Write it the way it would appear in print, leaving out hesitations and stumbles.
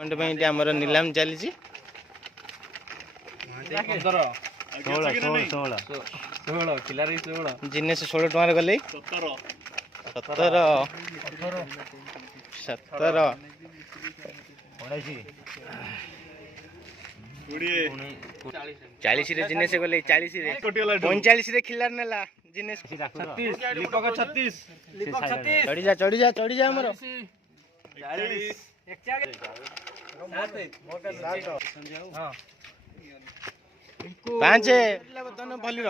आमर नीलाम चली जिनस 16 टकर गले 17 17 40 रे जिनस गले 40 रे 39 रे खिलार नेला जिनस 36 लिपक 36 चढ़ी जा हमर 40 पांच बर्तन भली